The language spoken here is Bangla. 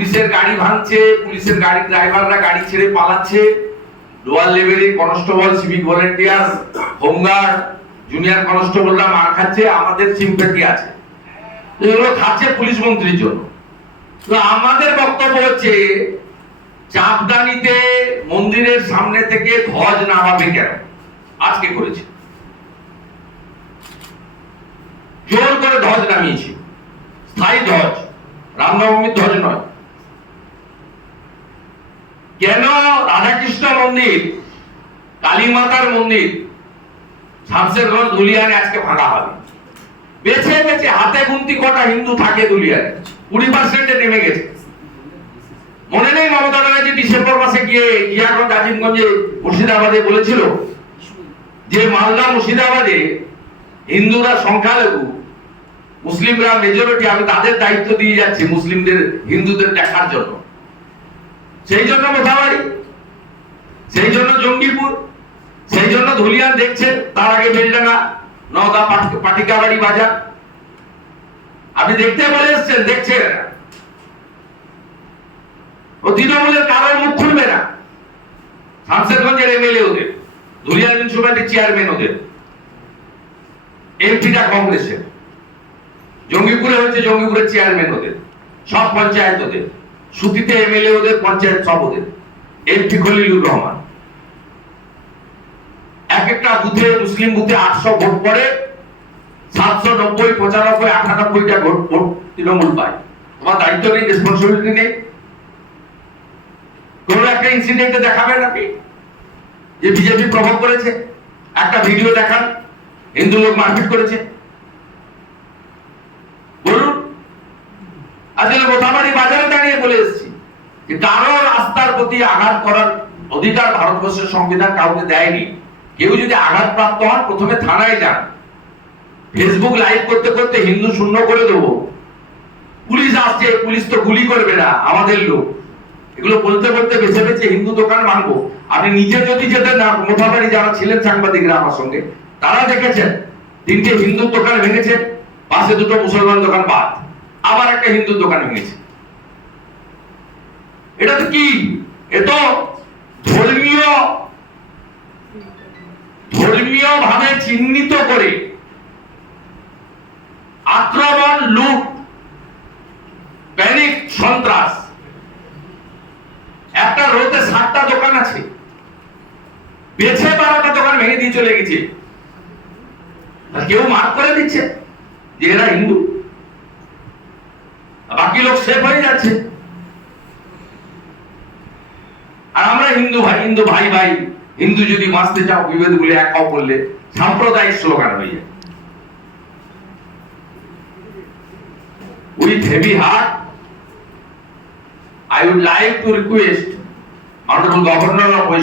পুলিশের গাড়ি ভাঙছে, পুলিশের গাড়ি ড্রাইভাররা গাড়ি ছেড়ে পালাচ্ছে। লোয়ার লেভেলে constable, civic volunteer home guard, junior কনস্টেবলরা মার খাচ্ছে, আমাদের সিম্পেথি আছে। এগুলো খাচ্ছে পুলিশ মন্ত্রীর জন্য। তো আমাদের বক্তব্য হচ্ছে, চাপদানিতে মন্দিরের সামনে থেকে ধ্বজ নামাবে কেন? আজকে করেছে। জোর করে ধ্বজ নামিয়েছে। স্থায়ী ধ্বজ। রামনবমীর ধ্বজ নয়। কেন রাধাকৃষ্ণ মন্দির কালী মাতার মন্দির শামশেরগঞ্জ ধুলিয়ানে আজকে ভাঙা হবে বেছে বেছে হাতে গুনতি কটা হিন্দু থাকে ধুলিয়ানে কুড়ি পার্সেন্টে নেমে গেছে। মনে নেই মমতা ব্যানার্জি ডিসেম্বর মাসে গিয়ে জিয়াগঞ্জ আজিমগঞ্জে মুর্শিদাবাদে বলেছিল যে, মালদা, মুর্শিদাবাদে হিন্দুরা সংখ্যালঘু, মুসলিমরা মেজরিটি আমি তাদের দায়িত্ব দিয়ে যাচ্ছি মুসলিমদের, হিন্দুদের দেখার জন্য। সেই জন্য মোথাবাড়ি সেই জন্য জঙ্গিপুর? সেই জন্য ধুলিয়ান দেখছেন তার আগে বেলডাঙ্গা নওদা পাটিকাবাড়ি বাজার। আপনি দেখতে বলে এসছেন, দেখছেন? ও তৃণমূলের কারোর মুখ খুলবে না। শামশেরগঞ্জের এমএলএ ওদের, ধুলিয়ান মিউনিসিপালিটির চেয়ারম্যান ওদের, এমপিটা কংগ্রেসের। জঙ্গিপুরে হচ্ছে জঙ্গিপুরের চেয়ারম্যান ওদের, সব পঞ্চায়েত ওদের। সুতিতে এমএলএ ওদের পঞ্চায়েত সব ওদের এমপি খলিলুর রহমান। এক একটা বুথে, মুসলিম বুথে আটশো ভোট পড়ে, সাতশো নব্বই, পঁচানব্বই, আটানব্বইটা ভোট ভোট তৃণমূল পায়। তোমার দায়িত্ব নেই রেসপন্সিবিলিটি নেই। কোনো একটা ইনসিডেন্টে দেখাবেন আপনি যে বিজেপি প্রভাব করেছে। একটা ভিডিও দেখান, হিন্দু লোক মারপিট করেছে। আসলে মোথাবাড়ি বাজারে দাঁড়িয়ে বলে এসেছি যে কারও রাস্তার প্রতি আঘাত করার অধিকার ভারতবর্ষের সংবিধান কাউকে দেয়নি। কেউ যদি আঘাতপ্রাপ্ত হন, প্রথমে থানায় যান। ফেসবুক লাইভ করতে করতে হিন্দু শূন্য করে দেবো। পুলিশ আসছে, পুলিশ তো গুলি করবে না, আমাদের লোক। এগুলো বলতে বলতে বেছে বেছে হিন্দু দোকান ভাঙবো। আপনি নিজে যদি যেতেন না মোথাবাড়ি যারা ছিলেন সাংবাদিকরা আমার সঙ্গে, তারা দেখেছেন, তিনটে হিন্দু দোকান ভেঙেছে, পাশে দুটো মুসলমান দোকান বাদ। আবার একটা হিন্দু দোকান ভেঙেছে এটা তো কি? এ তো ধর্মীয় ধর্মীয় ভাবে চিহ্নিত করে আক্রমণ, লুট, প্যানিক, সন্ত্রাস। একটা রোতে সাতটা দোকান আছে। বেছে বারোটা দোকান ভেঙে দিয়ে চলে গেছে। কেউ মার্ক করে দিচ্ছে যে এরা হিন্দু। বাকি লোক সেফ হয়ে যাচ্ছে। আর আমরা হিন্দু ভাই হিন্দু ভাই ভাই, হিন্দু যদি বাঁচতে চাও, বিভেদ গুলি এক করলে সাম্প্রদায়িক স্লোগান হয়ে যায়। With heavy I would like to request Honorable Governor of West